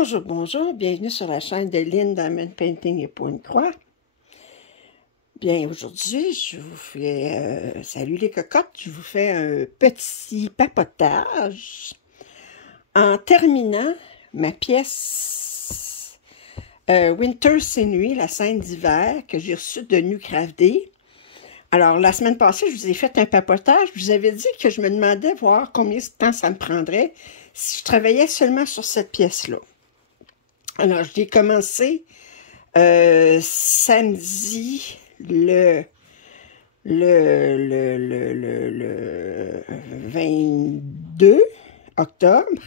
Bonjour, bonjour, bienvenue sur la chaîne de Lynn Diamond Painting et Point de Croix. Bien, aujourd'hui, je vous fais, salut les cocottes, je vous fais un petit papotage en terminant ma pièce Winter c'est nuit, la scène d'hiver que j'ai reçue de New Craft Day. Alors, la semaine passée, je vous ai fait un papotage. Je vous avais dit que je me demandais voir combien de temps ça me prendrait si je travaillais seulement sur cette pièce-là. Alors, j'ai commencé samedi le 22 octobre.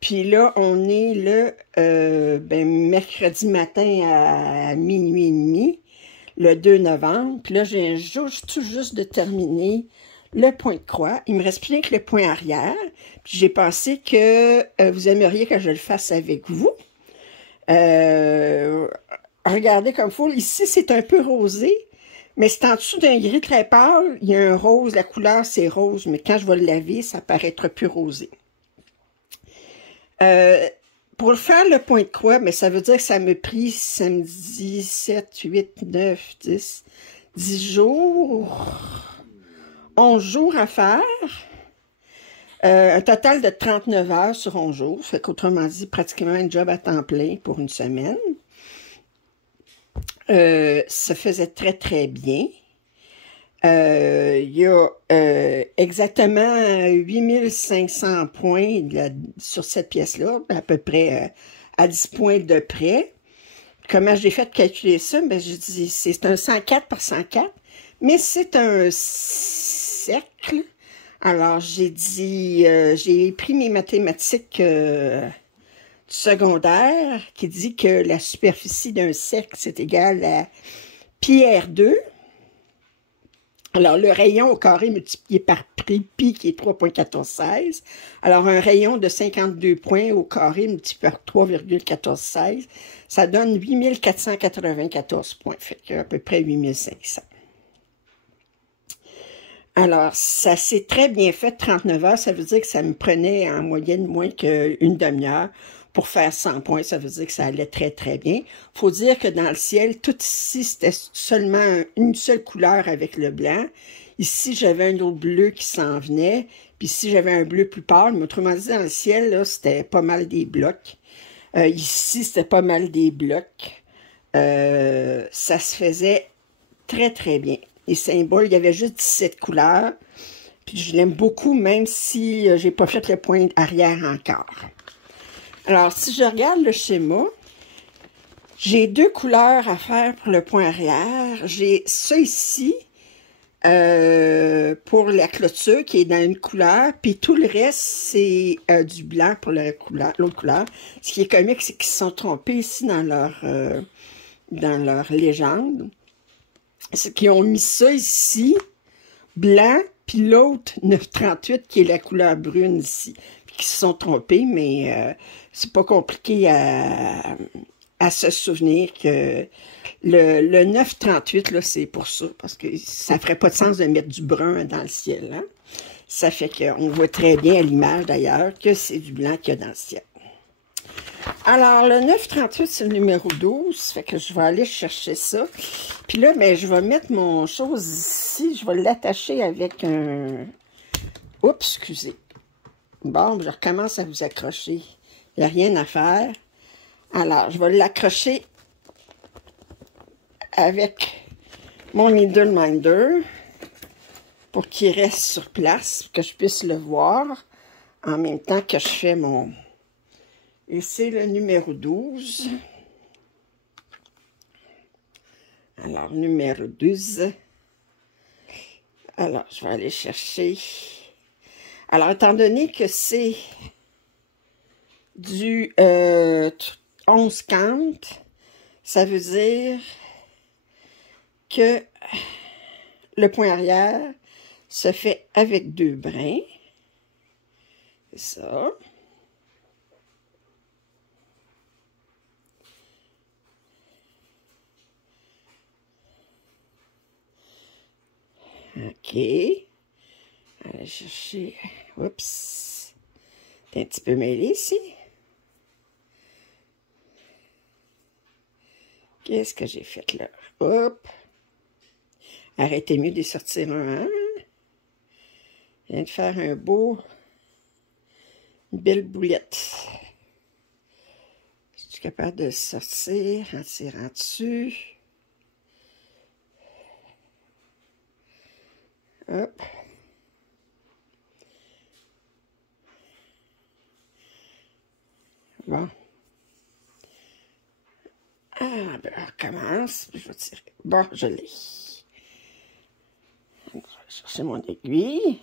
Puis là, on est le mercredi matin à minuit et demi. Le 2 novembre, puis là, j'ai tout juste de terminer le point de croix. Il me reste plus rien que le point arrière. Puis j'ai pensé que vous aimeriez que je le fasse avec vous. Regardez comme il faut. Ici, c'est un peu rosé, mais c'est en dessous d'un gris très pâle. Il y a un rose. La couleur, c'est rose, mais quand je vais le laver, ça paraîtra plus rosé. Pour faire le point de croix, mais ça veut dire que ça me pris samedi 7, 8, 9, 10 jours, 11 jours à faire. Un total de 39 heures sur 11 jours. Fait qu'autrement dit, pratiquement un job à temps plein pour une semaine. Ça faisait très, très bien. Il y a exactement 8500 points sur cette pièce-là, à peu près à 10 points de près. Comment j'ai fait calculer ça? Ben, je dis, c'est un 104 par 104, mais c'est un cercle. Alors, j'ai dit, j'ai pris mes mathématiques du secondaire qui dit que la superficie d'un cercle, c'est égal à pi R2. Alors, le rayon au carré multiplié par pi, qui est 3,1416. Alors, un rayon de 52 points au carré multiplié par 3,1416, ça donne 8494 points, fait qu'à peu près 8500. Alors, ça s'est très bien fait, 39 heures, ça veut dire que ça me prenait en moyenne moins qu'une demi-heure pour faire 100 points, ça veut dire que ça allait très, très bien. Faut dire que dans le ciel, tout ici, c'était seulement une seule couleur avec le blanc. Ici, j'avais un autre bleu qui s'en venait. Puis ici, j'avais un bleu plus pâle. Mais autrement dit, dans le ciel, là, c'était pas mal des blocs. Ici, c'était pas mal des blocs. Ça se faisait très, très bien. Les symboles, il y avait juste 17 couleurs. Puis je l'aime beaucoup, même si j'ai pas fait le point arrière encore. Alors, si je regarde le schéma, j'ai deux couleurs à faire pour le point arrière. J'ai ça ici pour la clôture qui est dans une couleur, puis tout le reste, c'est du blanc pour l'autre couleur. Ce qui est comique, c'est qu'ils se sont trompés ici dans leur légende. C'est qu'ils ont mis ça ici, blanc, puis l'autre 938 qui est la couleur brune ici. Qui se sont trompés, mais c'est pas compliqué à se souvenir que le 938, là, c'est pour ça, parce que ça ferait pas de sens de mettre du brun dans le ciel. Hein? Ça fait qu'on voit très bien à l'image, d'ailleurs, que c'est du blanc qu'il y a dans le ciel. Alors, le 938, c'est le numéro 12, fait que je vais aller chercher ça. Puis là, ben, je vais mettre mon chose ici, je vais l'attacher avec un... Oups, excusez. Bon, je recommence à vous accrocher. Il n'y a rien à faire. Alors, je vais l'accrocher avec mon Needle Minder pour qu'il reste sur place, pour que je puisse le voir en même temps que je fais mon... Et c'est le numéro 12. Alors, numéro 12. Alors, je vais aller chercher... Alors, étant donné que c'est du 11 count, ça veut dire que le point arrière se fait avec deux brins. C'est ça. OK. Aller chercher... Oups. C'est un petit peu mêlé ici. Qu'est-ce que j'ai fait là? Hop! Arrêtez mieux de sortir un, hein? Je viens de faire un beau, une belle boulette. Je suis capable de le sortir en tirant dessus. Hop! Bon. Ah, ben, on recommence. Je vais tirer. Bon, je l'ai. Je vais chercher mon aiguille.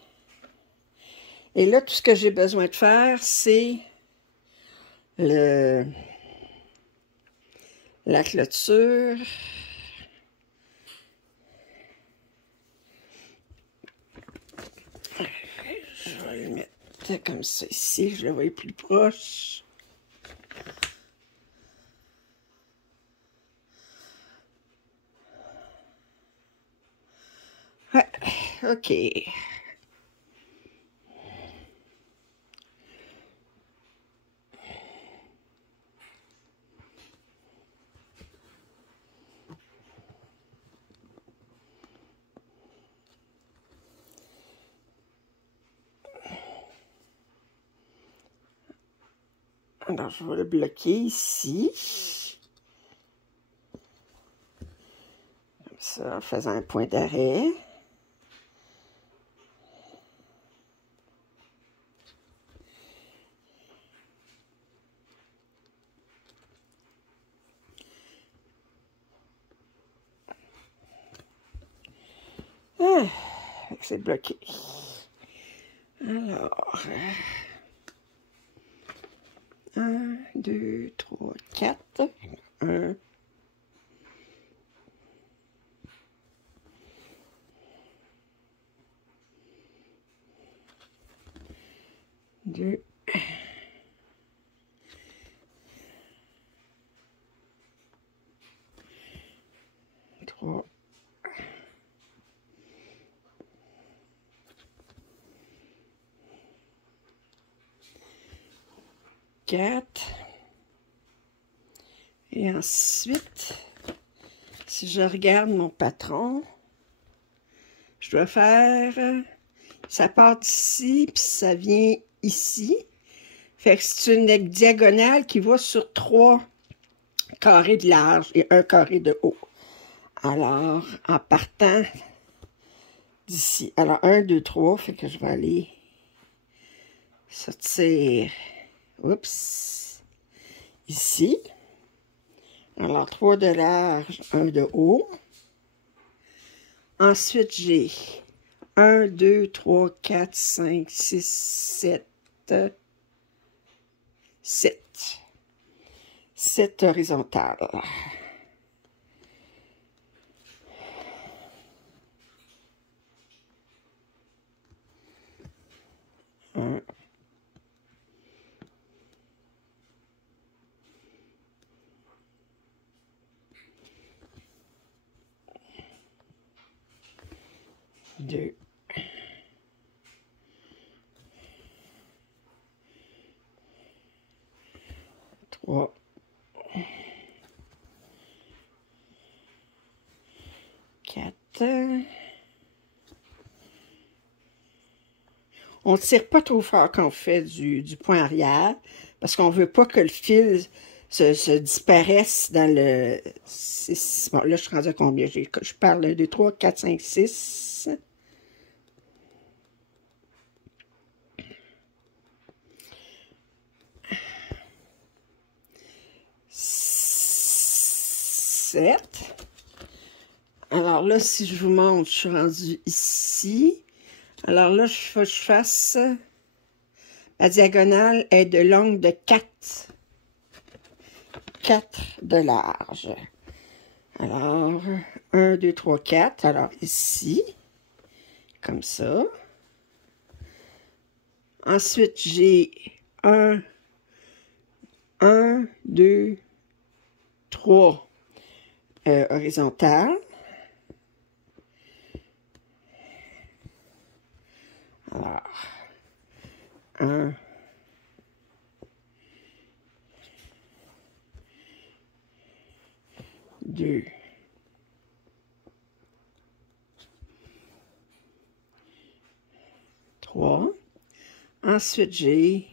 Et là, tout ce que j'ai besoin de faire, c'est la clôture. Je vais le mettre comme ça ici. Je le vois plus proche. Ouais, OK. Alors, je vais le bloquer ici. Comme ça, en faisant un point d'arrêt. Ah, c'est bloqué. Alors, 1, 2, 3, 4. 1, 2, 3, 4. Et ensuite, si je regarde mon patron, je dois faire, ça part d'ici, puis ça vient ici. Fait que c'est une diagonale qui va sur 3 carrés de large et 1 carré de haut. Alors, en partant d'ici, alors 1, 2, 3, fait que je vais aller sortir, oups, ici. Alors, 3 de large, 1 de haut. Ensuite, j'ai 1, 2, 3, 4, 5, 6, 7, 7. 7 horizontales. 1, 2, 3, 4. On ne tire pas trop fort quand on fait du point arrière, parce qu'on ne veut pas que le fil se disparaisse dans le... Bon, là, je suis rendu à combien? Je parle 1, 2, 3, 4, 5, 6. Alors là, si je vous montre, je suis rendue ici. Alors là, il faut que je fasse... La diagonale est de longue de 4. 4 de large. Alors, 1, 2, 3, 4. Alors ici, comme ça. Ensuite, j'ai 1, 2, 3 horizontales. Alors, 1, 2, 2, 3. Ensuite, j'ai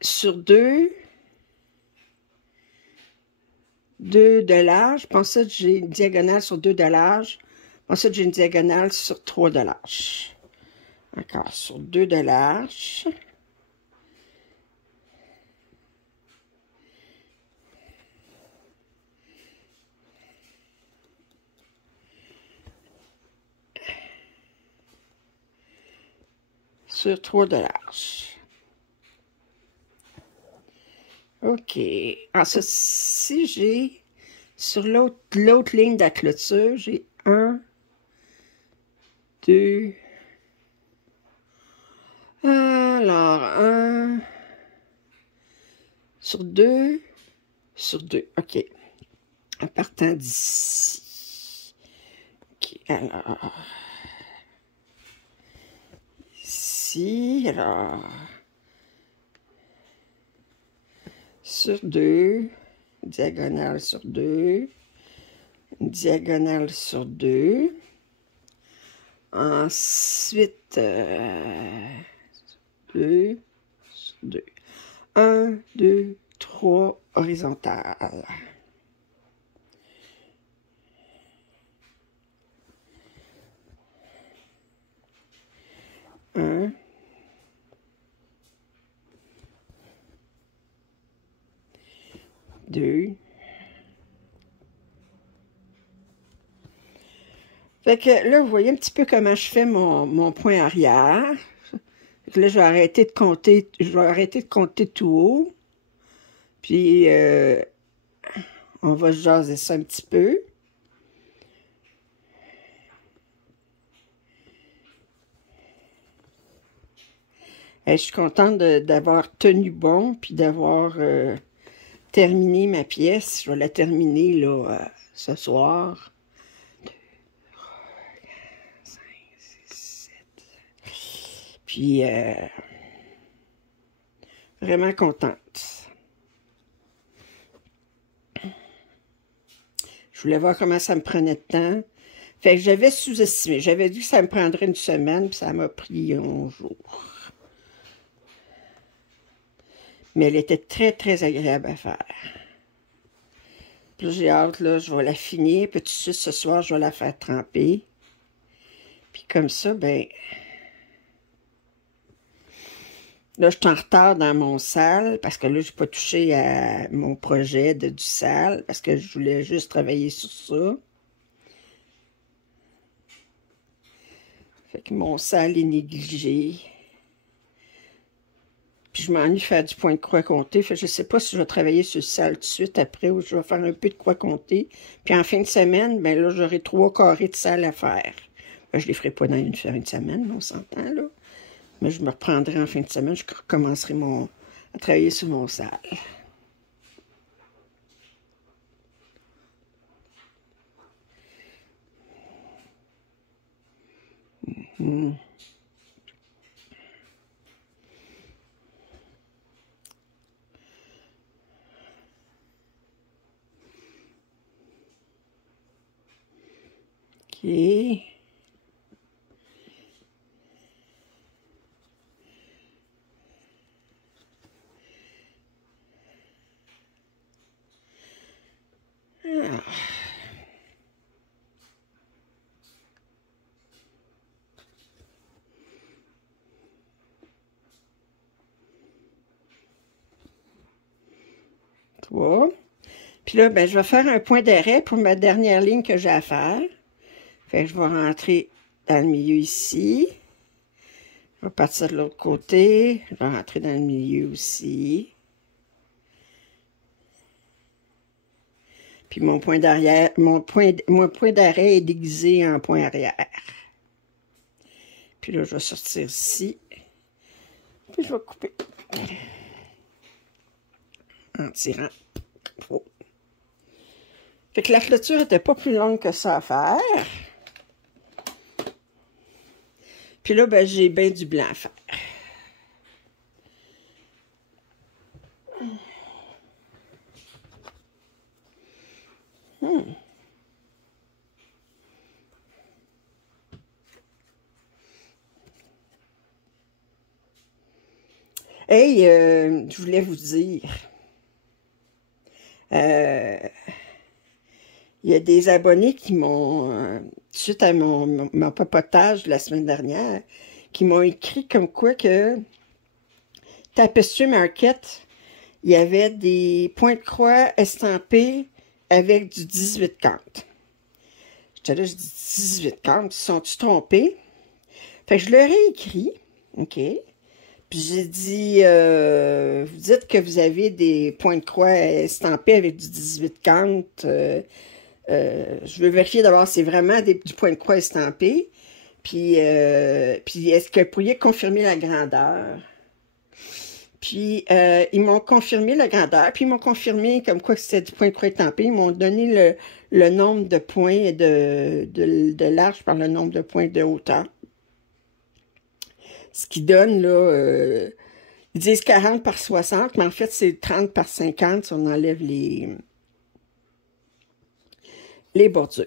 sur 2 de large. Ensuite, j'ai une diagonale sur 2 de large. Ensuite, j'ai une diagonale sur 3 de large. Encore sur 2 de large. Sur 3 de large. OK. Ensuite, si j'ai sur l'autre ligne de la clôture, j'ai 1, 2, alors 1 sur 2, sur 2. OK. En partant d'ici. OK, alors. Ici, alors. Sur 2, diagonale sur 2, diagonale sur 2. Ensuite, 2 sur 2. 1, 2, 3, horizontale. Un, deux. Fait que là, vous voyez un petit peu comment je fais mon point arrière. Fait que là, je vais arrêter de compter tout haut. Puis, on va jaser ça un petit peu. Et je suis contente d'avoir tenu bon, puis d'avoir terminé ma pièce. Je vais la terminer, là, ce soir. 2, 3, 4, 5, 6, 7. Puis, vraiment contente. Je voulais voir comment ça me prenait de temps. Fait que j'avais sous-estimé. J'avais dit que ça me prendrait une semaine, puis ça m'a pris 11 jours. Mais elle était très, très agréable à faire. Puis j'ai hâte, là, je vais la finir. Puis tout de suite, ce soir, je vais la faire tremper. Puis comme ça, ben... Là, je suis en retard dans mon salle, parce que là, je n'ai pas touché à mon projet du salle, parce que je voulais juste travailler sur ça. Fait que mon salle est négligé. Puis je m'ennuie de faire du point de croix compté. Fait que je ne sais pas si je vais travailler sur le salle tout de suite après, ou je vais faire un peu de croix compté. Puis en fin de semaine, ben là, j'aurai 3 carrés de salle à faire. Ben, je ne les ferai pas dans une fin de semaine, mais on s'entend, là. Mais je me reprendrai en fin de semaine, je recommencerai à travailler sur mon salle. OK. Ah. Trois. Puis là, ben, je vais faire un point d'arrêt pour ma dernière ligne que j'ai à faire. Fait que je vais rentrer dans le milieu ici. Je vais partir de l'autre côté. Je vais rentrer dans le milieu aussi. Puis mon point d'arrière, mon point d'arrêt est déguisé en point arrière. Puis là, je vais sortir ici. Puis je vais couper. En tirant. Oh. Fait que la clôture n'était pas plus longue que ça à faire. Puis là, ben, j'ai bien du blanc à faire. Hey, je voulais vous dire, euh, il y a des abonnés qui m'ont, suite à mon papotage de la semaine dernière, qui m'ont écrit comme quoi que Tapestry Market, il y avait des points de croix estampés avec du 18 count. J'étais là, je dis 18 count, ils sont-tu trompés? Fait que je leur ai écrit, OK? Puis j'ai dit, vous dites que vous avez des points de croix estampés avec du 18 count. Je veux vérifier d'abord si c'est vraiment du point de croix estampé. Puis est-ce que vous pourriez confirmer la grandeur? Puis ils m'ont confirmé la grandeur, puis ils m'ont confirmé comme quoi c'était du point de croix estampé. Ils m'ont donné le nombre de points de large par le nombre de points de hauteur. Ce qui donne, là, ils disent 40 par 60, mais en fait, c'est 30 par 50 si on enlève les bordures.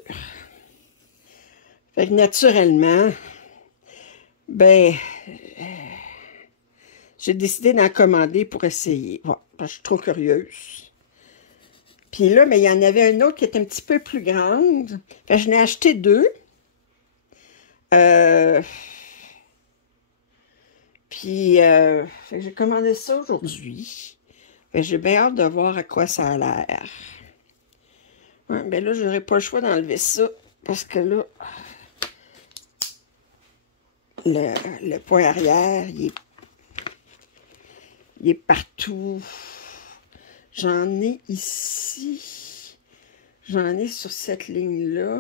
Fait que naturellement, ben, j'ai décidé d'en commander pour essayer. Bon, parce que je suis trop curieuse. Puis là, mais il y en avait un autre qui était un petit peu plus grande. Fait que je n'ai acheté deux. Puis, fait que j'ai commandé ça aujourd'hui. J'ai bien hâte de voir à quoi ça a l'air. Ouais, ben là, j'aurais pas le choix d'enlever ça. Parce que là, le point arrière, il est partout. J'en ai ici. J'en ai sur cette ligne-là.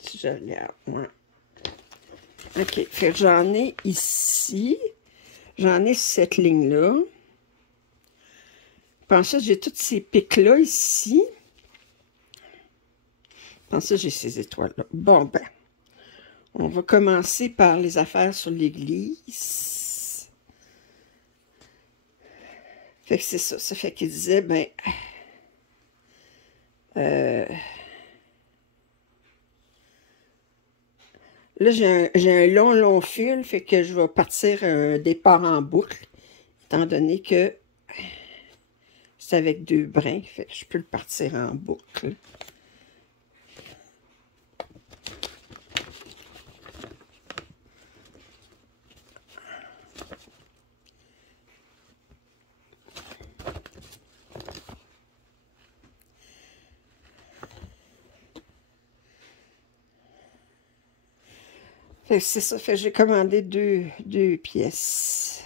Si je regarde, ouais. OK, fait que j'en ai ici. J'en ai cette ligne-là. Puis ensuite, j'ai toutes ces pics-là ici. Puis ensuite, j'ai ces étoiles-là. Bon, ben, on va commencer par les affaires sur l'église. Fait que c'est ça. Ça fait qu'il disait, ben... là, j'ai un long fil, fait que je vais partir un départ en boucle, étant donné que c'est avec deux brins, fait que je peux le partir en boucle. Fait que c'est ça, fait que j'ai commandé deux pièces.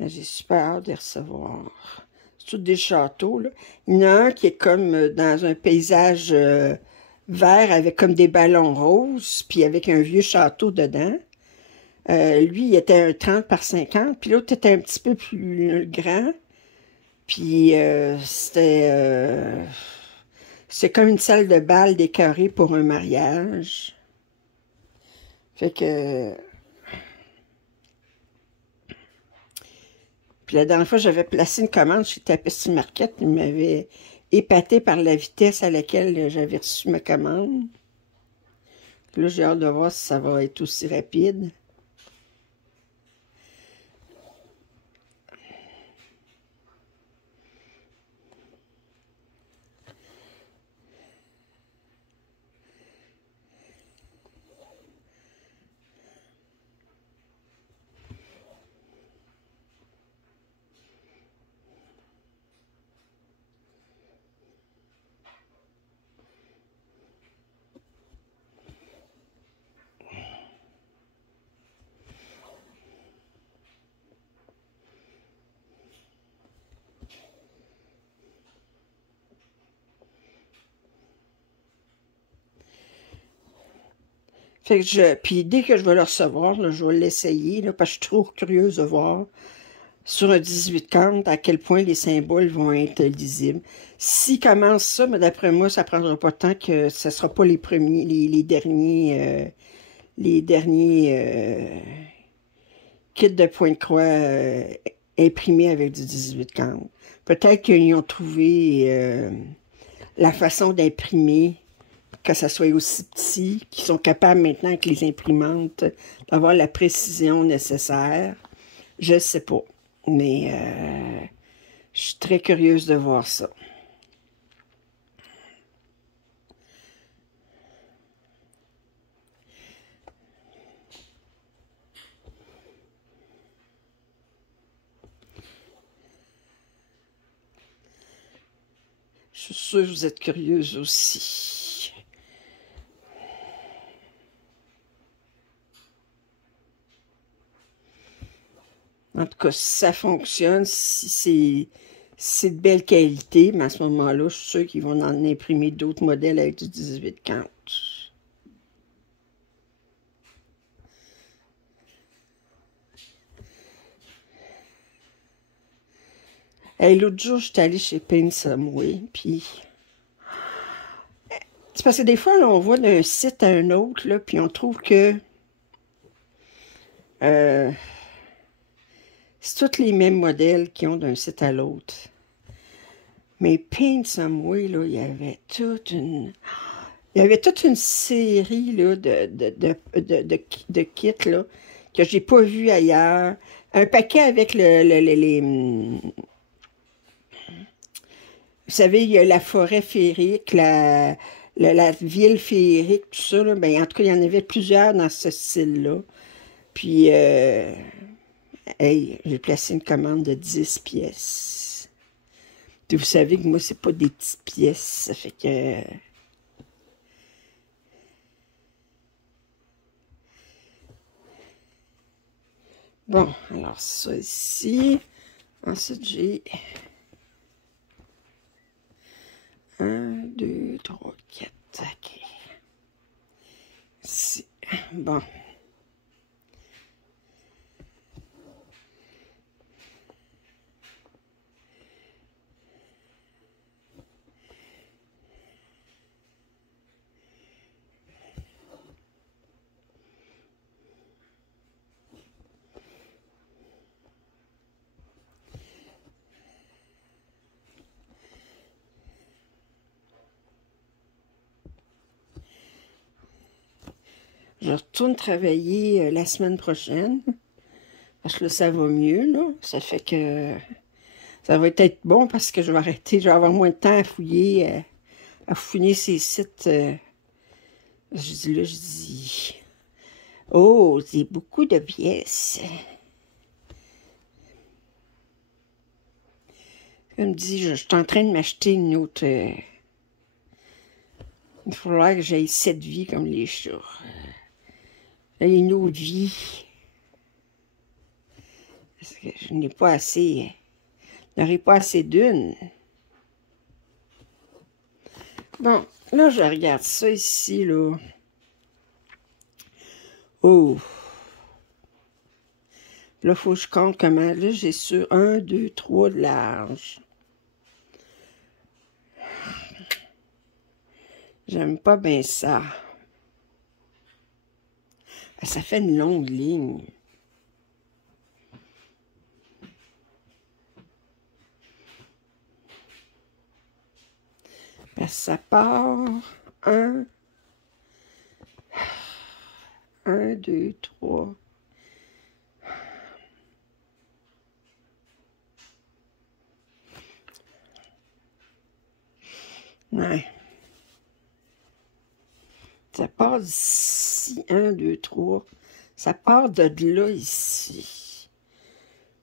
J'ai super hâte de les recevoir. C'est tous des châteaux, là. Il y en a un qui est comme dans un paysage vert avec comme des ballons roses, puis avec un vieux château dedans. Lui, il était un 30 par 50, puis l'autre était un petit peu plus grand. Puis c'est comme une salle de bal décorée pour un mariage. Fait que... Puis la dernière fois, j'avais placé une commande chez Tapestry Market. Il m'avait épaté par la vitesse à laquelle j'avais reçu ma commande. Puis là, j'ai hâte de voir si ça va être aussi rapide. Fait que puis dès que je vais le recevoir, là, je vais l'essayer, là, parce que je suis trop curieuse de voir sur un 18 count à quel point les symboles vont être lisibles. S'ils commencent ça, mais d'après moi, ça prendra pas de temps que ce ne sera pas les premiers, les derniers kits de points de croix imprimé avec du 18-40. Peut-être qu'ils ont trouvé la façon d'imprimer, que ça soit aussi petit, qu'ils sont capables maintenant avec les imprimantes d'avoir la précision nécessaire. Je sais pas. Mais je suis très curieuse de voir ça. Je suis sûre que vous êtes curieuse aussi. En tout cas, si ça fonctionne, si c'est de belle qualité, mais à ce moment-là, je suis sûre qu'ils vont en imprimer d'autres modèles avec du 18-40. Hey, l'autre jour, j'étais allée chez Paint Someway, puis c'est parce que des fois, là, on voit d'un site à un autre, là, puis on trouve que c'est tous les mêmes modèles qui ont d'un site à l'autre. Mais Paint Someway, là, il y avait toute une série là, de kits là, que j'ai pas vu ailleurs. Un paquet avec vous savez, il y a la forêt féerique, la ville féerique, tout ça. Là. Ben, en tout cas, il y en avait plusieurs dans ce style-là. Puis, hey, j'ai placé une commande de 10 pièces. Puis vous savez que moi, c'est pas des petites pièces. Ça fait que... Bon, alors ça ici. Ensuite, j'ai 1, 2, 3, 4. OK. Ici. Bon. Je retourne travailler la semaine prochaine. Parce que là, ça va mieux, là. Ça fait que ça va être bon parce que je vais arrêter. Je vais avoir moins de temps à fouiller ces sites. Je dis là, je dis... Oh, c'est beaucoup de pièces. Comme dit, je suis en train de m'acheter une autre... il faudra que j'aille 7 vies comme les chats. Une autre vie. Parce que je n'ai pas assez... Je n'aurai pas assez d'une. Bon, là, je regarde ça ici, là. Oh! Là, il faut que je compte comment. Là, j'ai sur 1, 2, 3 de large. J'aime pas bien ça. Ça fait une longue ligne. Parce que ça part 1, 2, 3. Ouais. Ça part d'ici, 1, 2, 3. Ça part de là, ici.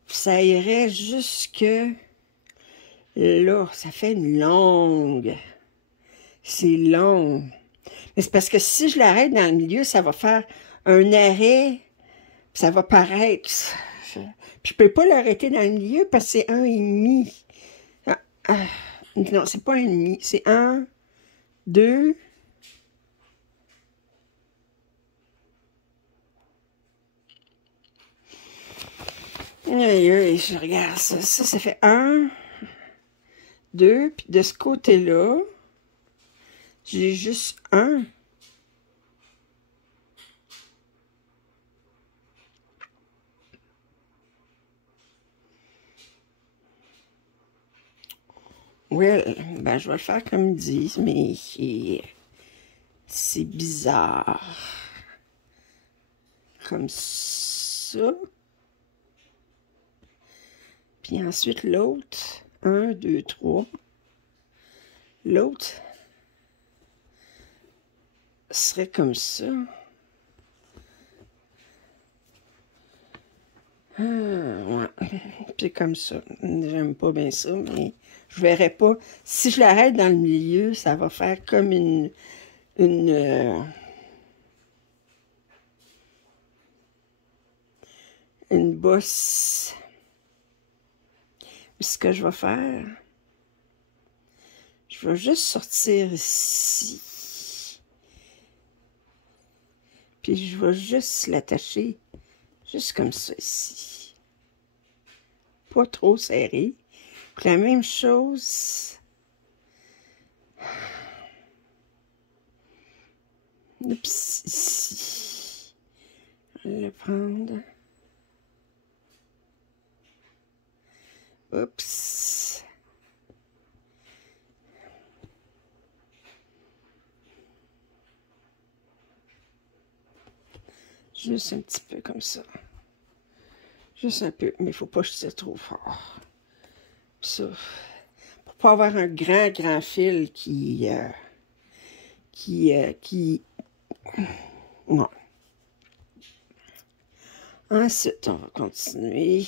Ça irait jusque là. Ça fait une longue. C'est long. Mais c'est parce que si je l'arrête dans le milieu, ça va faire un arrêt. Ça va paraître. Puis je peux pas l'arrêter dans le milieu parce que c'est 1,5. Non, c'est pas 1,5. C'est 1, 2... Je regarde ça. Ça fait 1, 2, puis de ce côté-là, j'ai juste 1. well, ben, je vais le faire comme ils disent, mais c'est bizarre. Comme ça. Puis ensuite, l'autre. 1, 2, 3. L'autre serait comme ça. Ouais. C'est comme ça. J'aime pas bien ça, mais je verrai pas. Si je l'arrête dans le milieu, ça va faire comme une bosse. Ce que je vais faire, je vais juste sortir ici. Puis je vais juste l'attacher, juste comme ça ici. Pas trop serré. Puis la même chose. Oups, ici. Je vais le prendre. Oups. Juste un petit peu comme ça. Juste un peu, mais il ne faut pas que je tire trop fort. Ça. Pour pas avoir un grand fil qui non. Ensuite, on va continuer.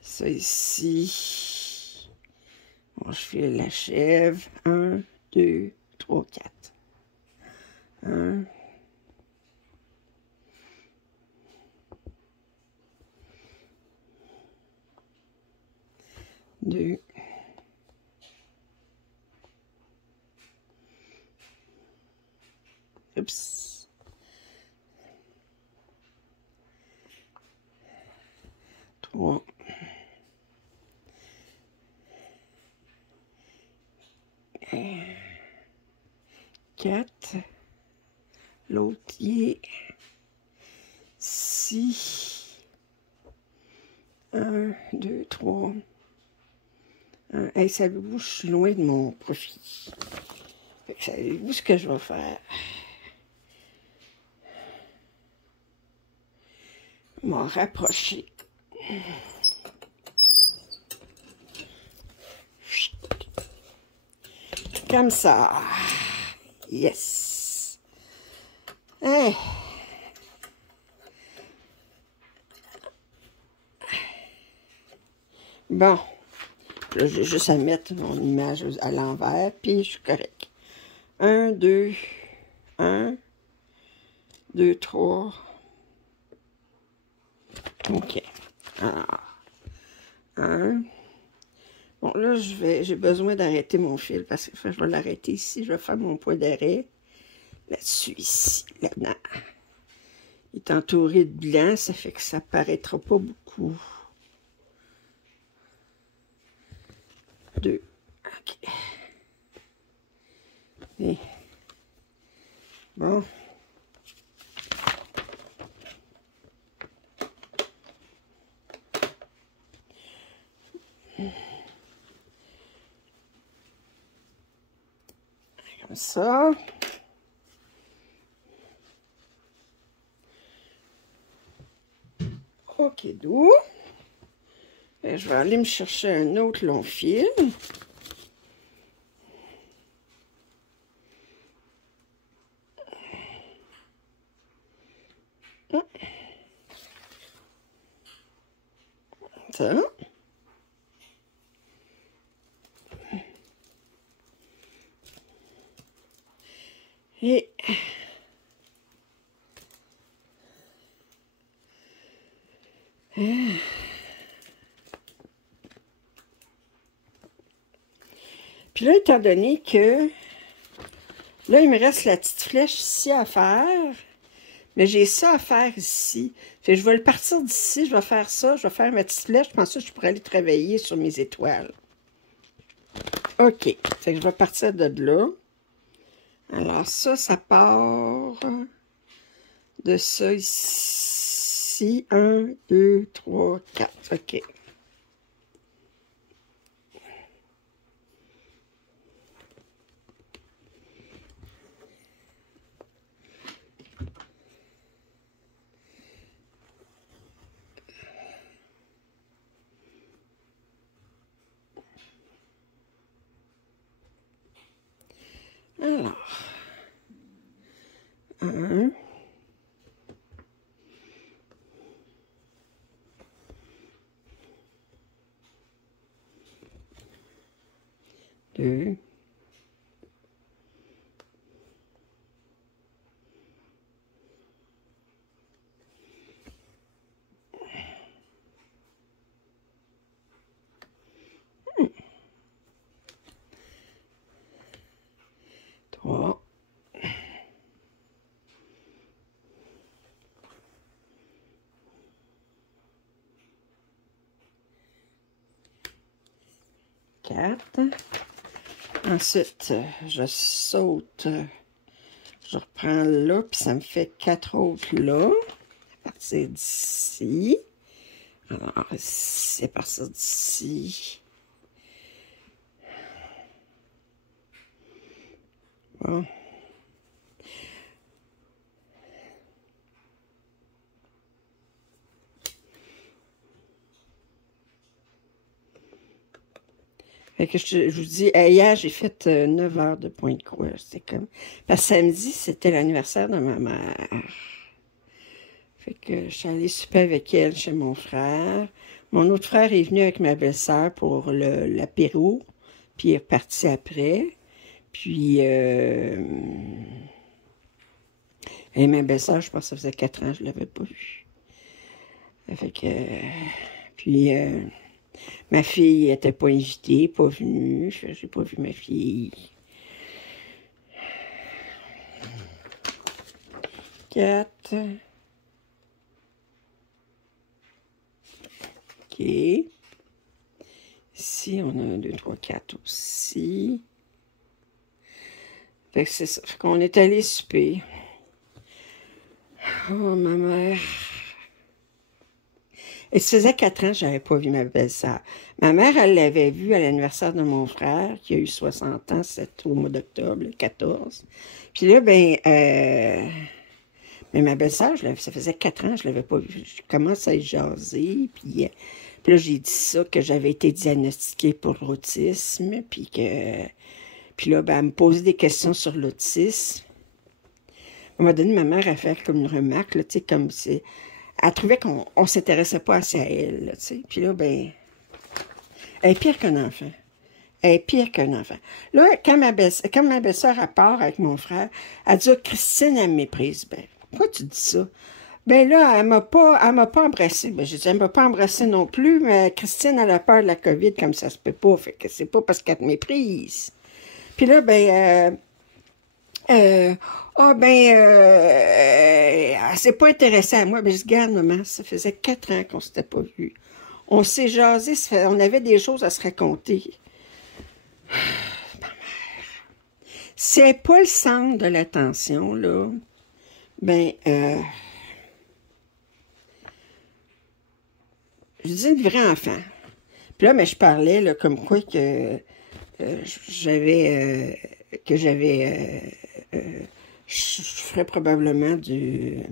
Ça ici. Bon, je fais la chèvre. 1, 2, 3, 4. 1. 2. 3. 4. L'autre y est 6. 1, 2, 3. Hey, savez-vous, je suis loin de mon profit. Fait que savez-vous ce que je vais faire? M'en rapprocher. Comme ça. Yes. Hey. Bon. Là, j'ai juste à mettre mon image à l'envers, puis je suis correct. 1, 2, 1, 2, 3. OK. Alors, 1. Bon, là, j'ai besoin d'arrêter mon fil, parce que je vais l'arrêter ici. Je vais faire mon point d'arrêt là-dessus, ici, là-dedans. Il est entouré de blanc, ça fait que ça paraîtra pas beaucoup. 2. OK. Et, bon. Comme ça. OK, d'où? Je vais aller me chercher un autre long fil. Ça. Et puis là, étant donné que là, il me reste la petite flèche ici à faire, mais j'ai ça à faire ici. Fait que je vais le partir d'ici, je vais faire ça, je vais faire ma petite flèche, puis ensuite, je pourrais aller travailler sur mes étoiles. OK. Fait que je vais partir de là. Alors, ça part de ça ici. 1, 2, 3, 4. OK. 1. Deux. 3. 4. Ensuite, je saute, je reprends là, puis ça me fait 4 autres là, à partir d'ici. Alors, c'est à partir d'ici. Bon. Fait que je vous dis, hier, j'ai fait 9 heures de point de croix. C'était comme... Parce que samedi, c'était l'anniversaire de ma mère. Fait que je suis allée souper avec elle chez mon frère. Mon autre frère est venu avec ma belle-sœur pour l'apéro. Puis il est reparti après. Puis... et ma belle-sœur, je pense que ça faisait 4 ans que je ne l'avais pas vue. Fait que... puis... ma fille n'était pas invitée, pas venue. Je n'ai pas vu ma fille. 4. OK. Ici, on a 1, 2, 3, 4 aussi. Fait que c'est ça. Fait qu'on est allé souper. Oh, ma mère... Et ça faisait 4 ans que je n'avais pas vu ma belle-sœur. Ma mère, elle l'avait vue à l'anniversaire de mon frère, qui a eu 60 ans, c'était au mois d'octobre, le 14. Puis là, mais ma belle-sœur, ça faisait 4 ans que je ne l'avais pas vue. Je commence à y jaser, puis là, j'ai dit ça, que j'avais été diagnostiquée pour l'autisme, puis là, ben, elle me posait des questions sur l'autisme. À un moment donné, ma mère a fait comme une remarque, là, tu sais, comme c'est... Elle trouvait qu'on ne s'intéressait pas assez à elle, là, tu sais. Puis là, ben, elle est pire qu'un enfant. Elle est pire qu'un enfant. Là, quand ma belle-sœur part avec mon frère, elle dit, Christine, elle me méprise. Ben, pourquoi tu dis ça? Ben là, elle m'a pas embrassée. Ben, j'ai dit, elle m'a pas embrassée non plus, mais Christine, elle a peur de la COVID, comme ça se peut pas. Fait que c'est pas parce qu'elle te méprise. Puis là, ben, elle s'est pas intéressée à moi. Mais je dis, regarde, maman, ça faisait 4 ans qu'on s'était pas vus. On s'est jasé, on avait des choses à se raconter. Ma mère. Si elle n'est pas le centre de l'attention, là, ben, je dis une vraie enfant. Puis là, mais je parlais, là, comme quoi que je ferais probablement du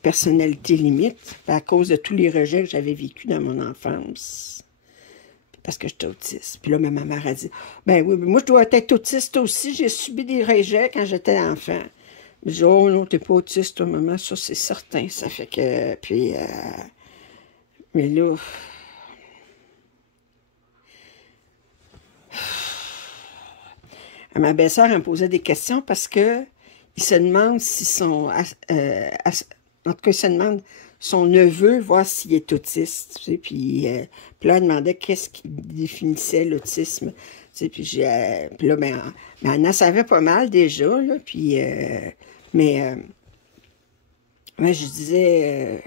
personnalité limite à cause de tous les rejets que j'avais vécus dans mon enfance. Parce que j'étais autiste. Puis là, ma mère a dit, ben oui, moi je dois être autiste aussi, j'ai subi des rejets quand j'étais enfant. Je dis, oh non, t'es pas autiste, toi, maman, ça c'est certain. Ça fait que, puis, mais là... Ma belle-sœur me posait des questions parce que il se demande si son... en tout cas, il se demande son neveu, voir s'il est autiste. Tu sais, puis là, elle demandait qu'est-ce qui définissait l'autisme. Tu sais, puis là, ben, elle en savait pas mal déjà, là, puis... mais je disais...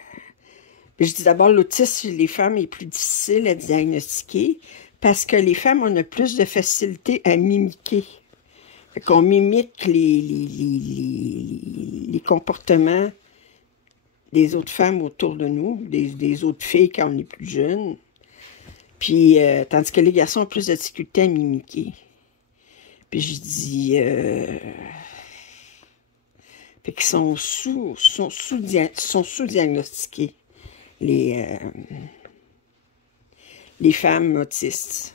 je dis d'abord, l'autisme chez les femmes est plus difficile à diagnostiquer parce que les femmes, on a plus de facilité à mimiquer. Qu'on mimique les comportements des autres femmes autour de nous, des autres filles quand on est plus jeune. Puis, tandis que les garçons ont plus de difficulté à mimiquer. Puis je dis... fait qu'ils sont sous-diagnostiqués, les femmes autistes.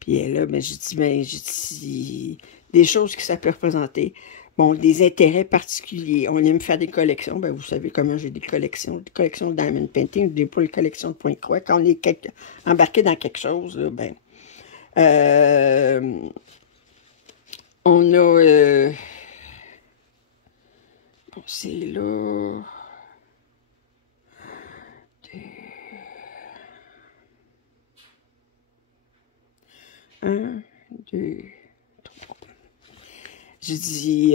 Puis là, ben, j'ai dit, des choses que ça peut représenter. Bon, des intérêts particuliers. On aime faire des collections. Ben, vous savez comment j'ai des collections. Des collections de diamond painting, des pas les collections de point-croix. Quand on est embarqué dans quelque chose, là, ben... on a... bon, c'est là... Un, deux, trois. J'ai dit...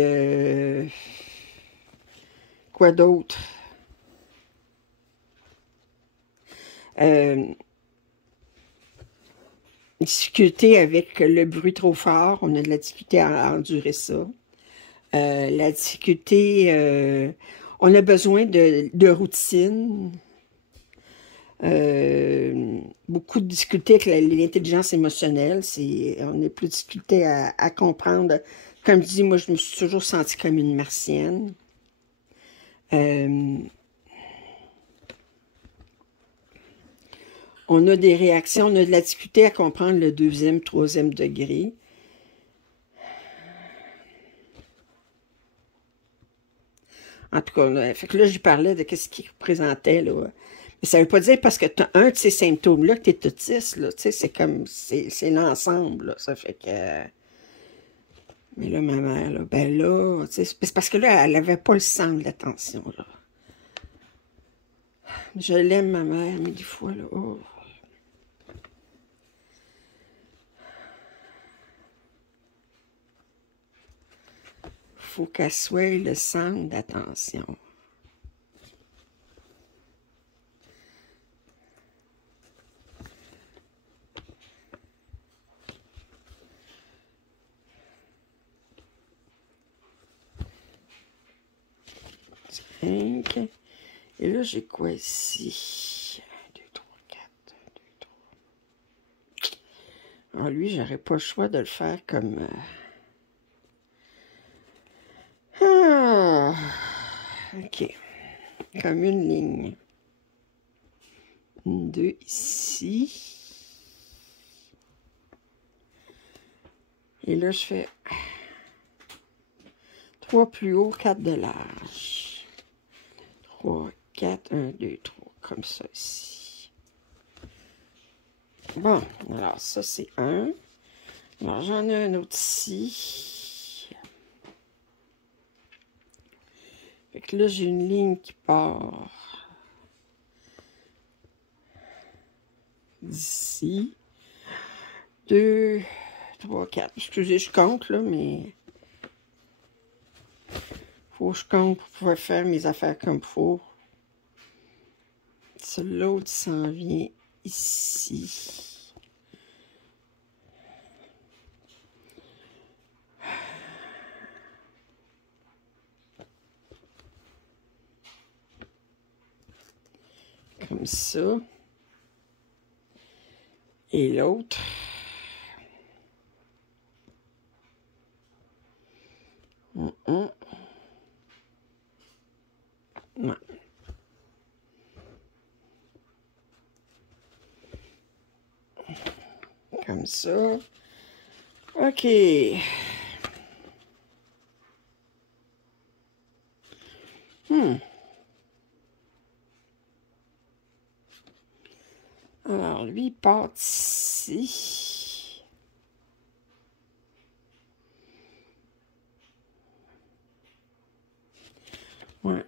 quoi d'autre? Difficulté avec le bruit trop fort. On a de la difficulté à endurer ça. La difficulté... on a besoin de routine. Beaucoup de difficultés avec l'intelligence émotionnelle. On a plus de difficulté à comprendre. Comme je dis, moi, je me suis toujours sentie comme une martienne. On a des réactions, on a de la difficulté à comprendre le deuxième, troisième degré. En tout cas, fait que là, j'y parlais de ce qu'il représentait, là. Mais ça veut pas dire parce que tu as un de ces symptômes-là que tu es autiste, là. Tu sais, c'est comme, c'est l'ensemble, là. Ça fait que... Mais là, ma mère, là, ben là, tu sais, c'est parce que là, elle avait pas le sens de l'attention, là. Je l'aime, ma mère, mais des fois, là, oh... faut qu'elle soit le centre d'attention. Cinq. Et là, j'ai quoi ici? 1, 2, 3, 4, 1, 2, 3. Alors lui, j'aurais pas le choix de le faire comme... Ah, ok. Comme une ligne. 2 ici. Et là, je fais 3 plus haut, 4 de large. 3, 4, 1, 2, 3. Comme ça ici. Bon, alors ça, c'est 1. Alors, j'en ai un autre ici. Fait que là, j'ai une ligne qui part d'ici. 2, 3, 4. Excusez, je compte, là, mais... faut que je compte pour pouvoir faire mes affaires comme il faut. L'autre s'en vient ici. Comme ça. Et l'autre. Non. Comme ça. OK. Alors, lui, il part ici. Ouais.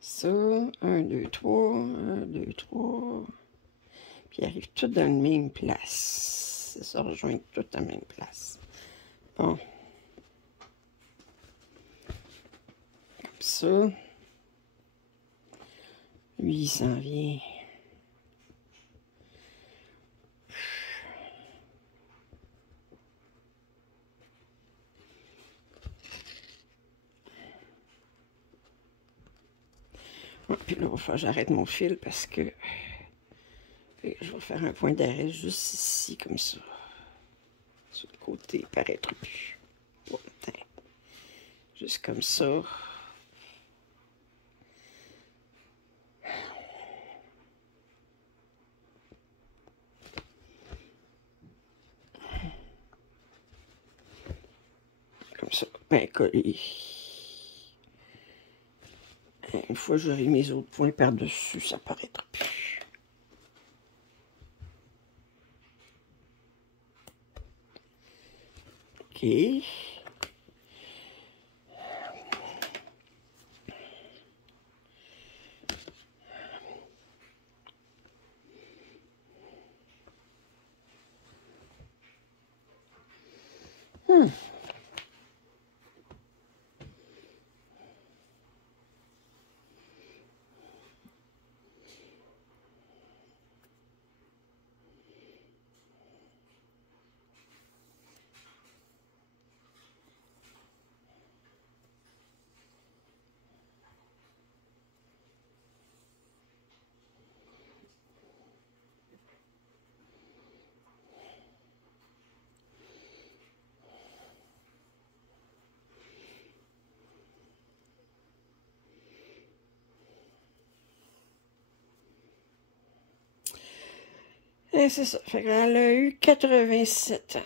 Ça, 1, 2, 3, 1, 2, 3. Puis ils arrivent tous dans la même place. Ça se rejoint tous à la même place. Bon. Comme ça. Lui, il s'en vient. Puis là, il va falloir que j'arrête mon fil parce que je vais faire un point d'arrêt juste ici, comme ça. Sur le côté, il paraîtra plus. Bon, attends. Juste comme ça. Comme ça, bien collé. Une fois que j'aurai mes autres points par-dessus, ça paraîtra plus. OK. Et c'est ça. Fait qu'elle a eu 87 ans.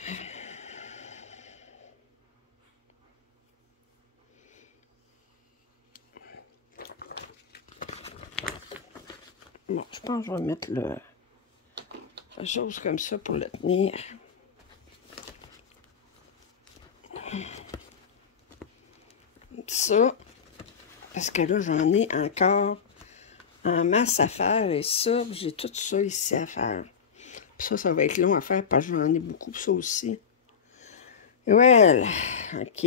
Bon, je pense que je vais mettre la chose comme ça pour le tenir. Ça, parce que là, j'en ai encore en masse à faire. Et ça, j'ai tout ça ici à faire. Puis ça va être long à faire parce que j'en ai beaucoup, ça aussi. Voilà. OK.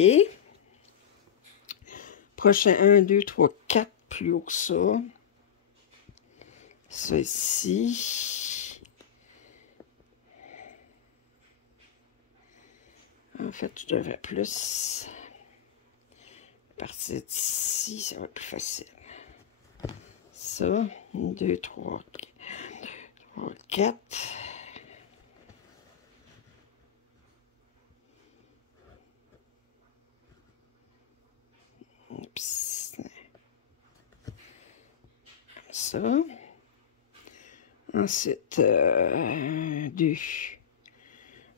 Prochain 1, 2, 3, 4, plus haut que ça. Ça ici. En fait, je devrais plus partir d'ici, ça va être plus facile. Ça, 1, 2, 3, 4. Oups. Ça. Ensuite, 1, 2.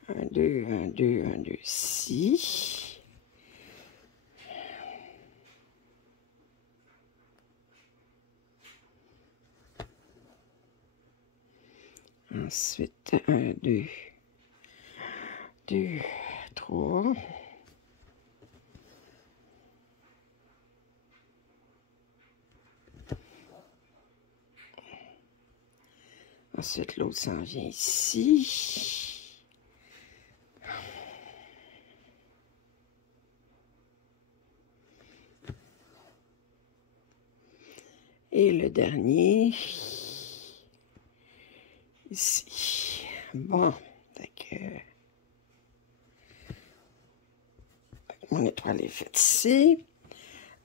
1, 2, 1, 2, 1, 2, ici. Ensuite, 1, 2, 2, 3. Ensuite, l'autre s'en vient ici. Et le dernier, ici. Bon, mon étoile est faite ici.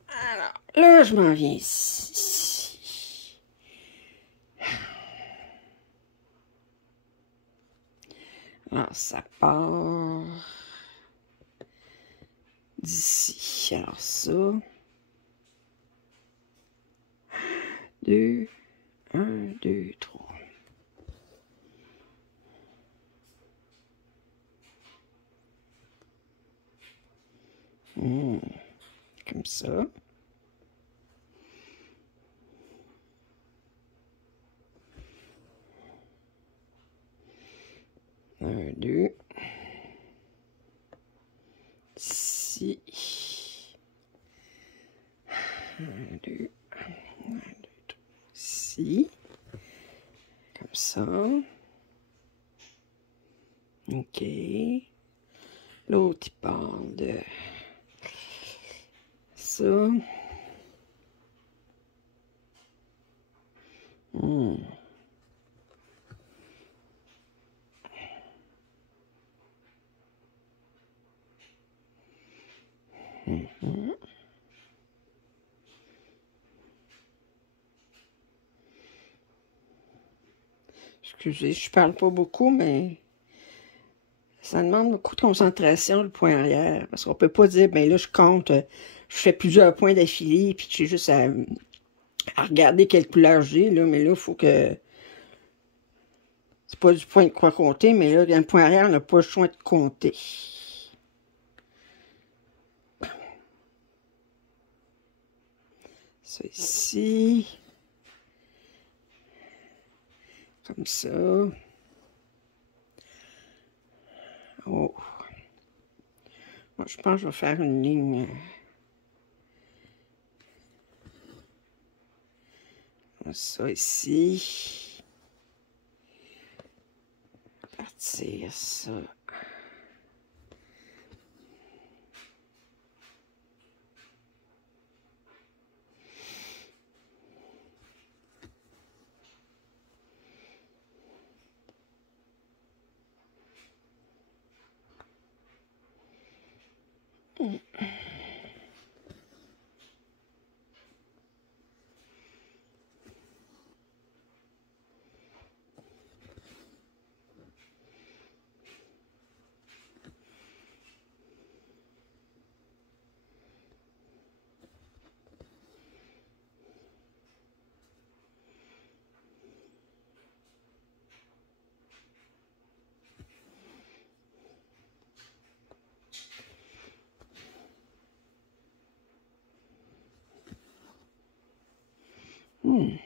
Alors, là, je m'en viens ici. Alors, ça part d'ici. Alors, ça. 2, 1, 2, 3. Comme ça. Un, deux. Ici. Un, deux. Un, deux, trois. Ici. Comme ça. OK. L'autre, il parle de ça. Excusez, je parle pas beaucoup, mais Ça demande beaucoup de concentration, le point arrière. Parce qu'on peut pas dire, ben là, je compte, je fais plusieurs points d'affilée, puis j'ai juste à regarder quelle couleur j'ai, là. Mais là, il faut que... C'est pas du point de quoi compter, mais là, dans le point arrière, on n'a pas le choix de compter. Ça ici. Comme ça. Oh. Moi, je pense que je vais faire une ligne. Ça ici. Partir ça. Hmm.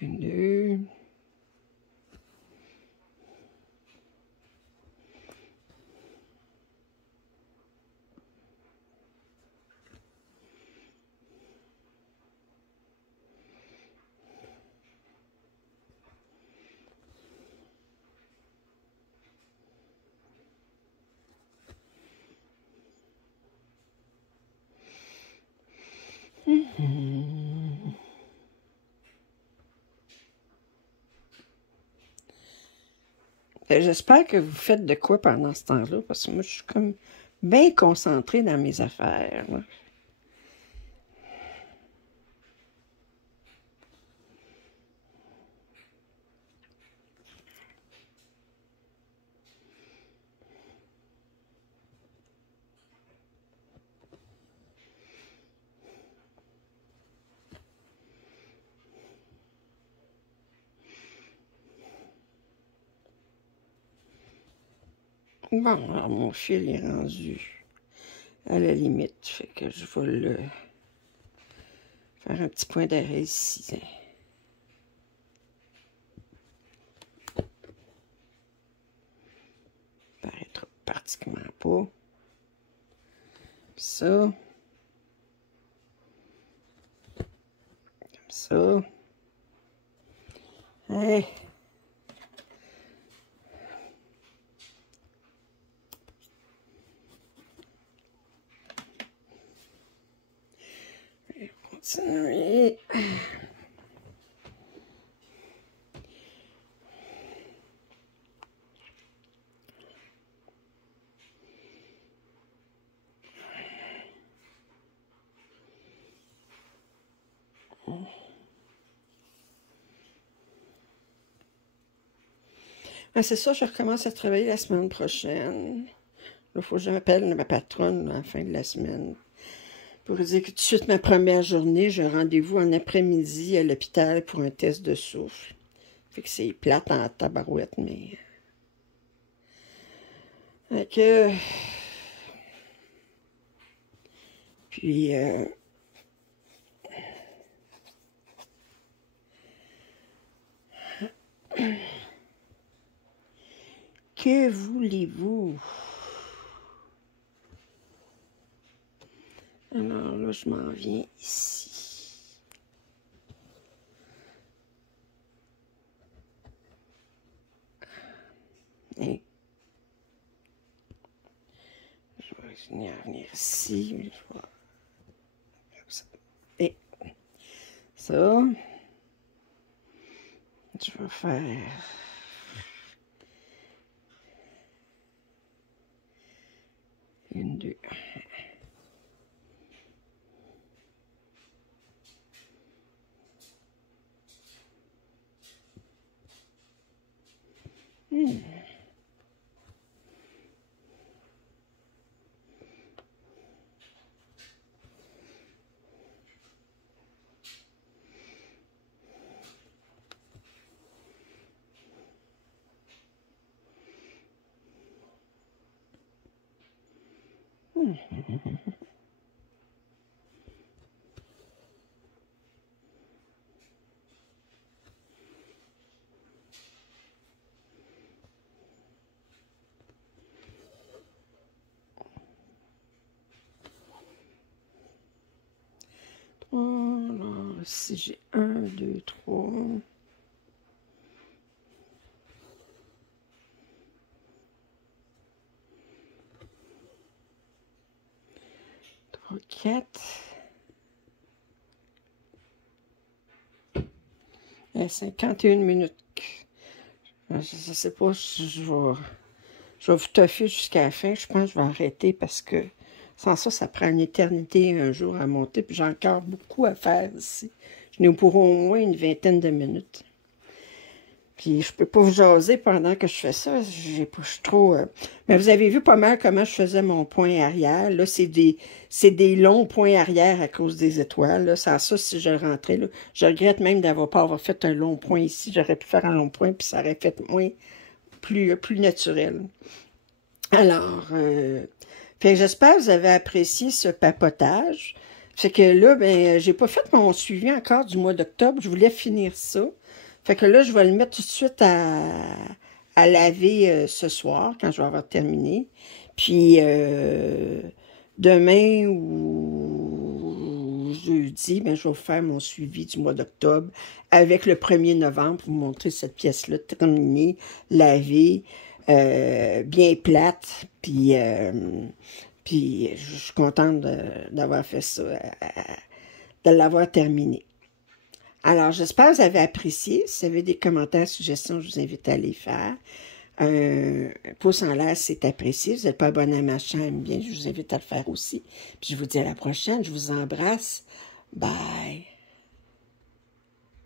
Une, deux. J'espère que vous faites de quoi pendant ce temps-là, parce que moi, je suis comme bien concentrée dans mes affaires, là. Bon, alors mon fil est rendu à la limite, fait que je vais le faire un petit point d'arrêt ici. Paraîtra pratiquement pas. Ça. Comme ça. Hey. Continuer. Ah, c'est ça, je recommence à travailler la semaine prochaine. Il faut que je m'appelle ma patronne à la fin de la semaine pour dire que tout de suite, ma première journée, j'ai un rendez-vous en après-midi à l'hôpital pour un test de souffle. Fait que c'est plate en tabarouette, mais... Fait que... Puis... Que voulez-vous? Alors là, je m'en viens ici. Et je vais venir ici. Je vais... Et ça, je vais faire... Une, deux... Alors, si j'ai 1, 2, 3... 3, 4... 51 minutes. Je ne sais pas si je vais vous toffer jusqu'à la fin. Je pense que je vais arrêter parce que sans ça, ça prend une éternité un jour à monter. Puis j'ai encore beaucoup à faire ici. Je n'ai pour au moins une vingtaine de minutes. Puis je peux pas vous jaser pendant que je fais ça. Je suis trop... Mais vous avez vu pas mal comment je faisais mon point arrière. Là, c'est des longs points arrière à cause des étoiles. Là. Sans ça, si je rentrais, là, je regrette même d'avoir pas avoir fait un long point ici. J'aurais pu faire un long point, puis ça aurait fait plus naturel. Alors, j'espère que vous avez apprécié ce papotage. Fait que là, ben, j'ai pas fait mon suivi encore du mois d'octobre. Je voulais finir ça. Fait que là, je vais le mettre tout de suite à laver ce soir, quand je vais avoir terminé. Puis, demain ou jeudi, ben, je vais vous faire mon suivi du mois d'octobre avec le 1er novembre pour vous montrer cette pièce-là terminée, lavée, bien plate. Puis je suis contente d'avoir fait ça, de l'avoir terminé. Alors, j'espère que vous avez apprécié. Si vous avez des commentaires, suggestions, je vous invite à les faire. Un pouce en l'air, c'est apprécié. Si vous n'êtes pas abonné à ma chaîne, bien, je vous invite à le faire aussi. Puis je vous dis à la prochaine. Je vous embrasse. Bye.